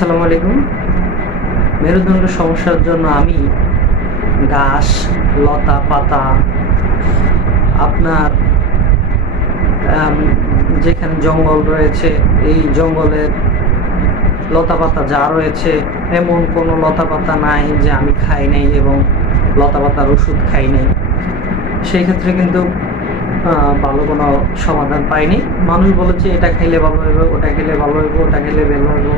আসসালামু আলাইকুম। মেরুদণ্ড সমস্যার জন্য আমি ঘাস, লতা পাতা, আপনার যেখানে জঙ্গল রয়েছে এই জঙ্গলের লতা পাতা যা রয়েছে এমন কোনো লতা পাতা নাই যে আমি খাই নাই এবং লতা পাতার ওষুধ খাই নাই। সেই ক্ষেত্রে কিন্তু ভালো কোনো সমাধান পাইনি। মানুষ বলেছে এটা খেলে ভালো হইব, ওটা খেলে ভালো হইব, ওটা খেলে ভালো হইব।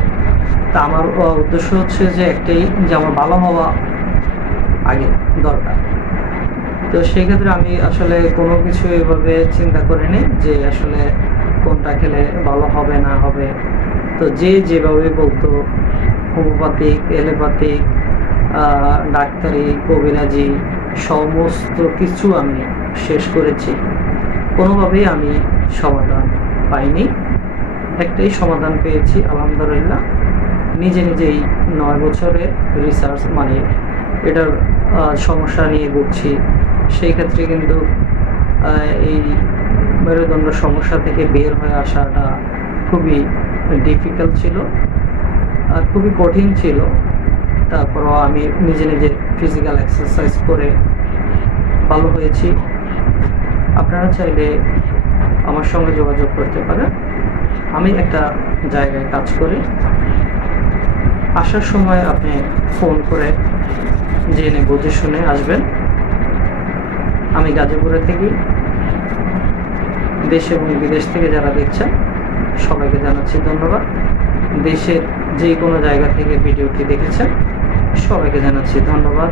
তা আমার উদ্দেশ্য হচ্ছে যে একটাই, যে আমার ভালো হওয়া আগে দরকার। তো সেই ক্ষেত্রে আমি আসলে কোনো কিছু এভাবে চিন্তা করিনি যে আসলে কোনটা খেলে ভালো হবে না হবে। তো যে যেভাবে বলতো, হোমিওপ্যাথিক, এলোপ্যাথিক, ডাক্তারি, কবিরাজি সমস্ত কিছু আমি শেষ করেছি, কোনোভাবেই আমি সমাধান পাইনি। একটাই সমাধান পেয়েছি আলহামদুলিল্লাহ, নিজে নিজেই 9 বছরের রিসার্চ, মানে এটার সমস্যা নিয়ে ভুগছি। সেই ক্ষেত্রে কিন্তু এই মেরুদণ্ড সমস্যা থেকে বের হয়ে আসাটা খুবই ডিফিকাল্ট ছিল আর খুবই কঠিন ছিল। তারপরও আমি নিজে নিজে ফিজিক্যাল এক্সারসাইজ করে ভালো হয়েছি। আপনারা চাইলে আমার সঙ্গে যোগাযোগ করতে পারেন। আমি একটা জায়গায় কাজ করি, আসার সময় আপনি ফোন করে জেনে বুঝে শুনে আসবেন। আমি গাজীপুরে থেকে, দেশ এবং বিদেশ থেকে যারা দেখছেন সবাইকে জানাচ্ছি ধন্যবাদ। দেশের যে কোনো জায়গা থেকে ভিডিওটি দেখেছেন সবাইকে জানাচ্ছি ধন্যবাদ।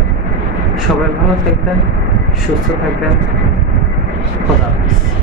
সবাই ভালো থাকবেন, সুস্থ থাকবেন। খোদা হাফেজ।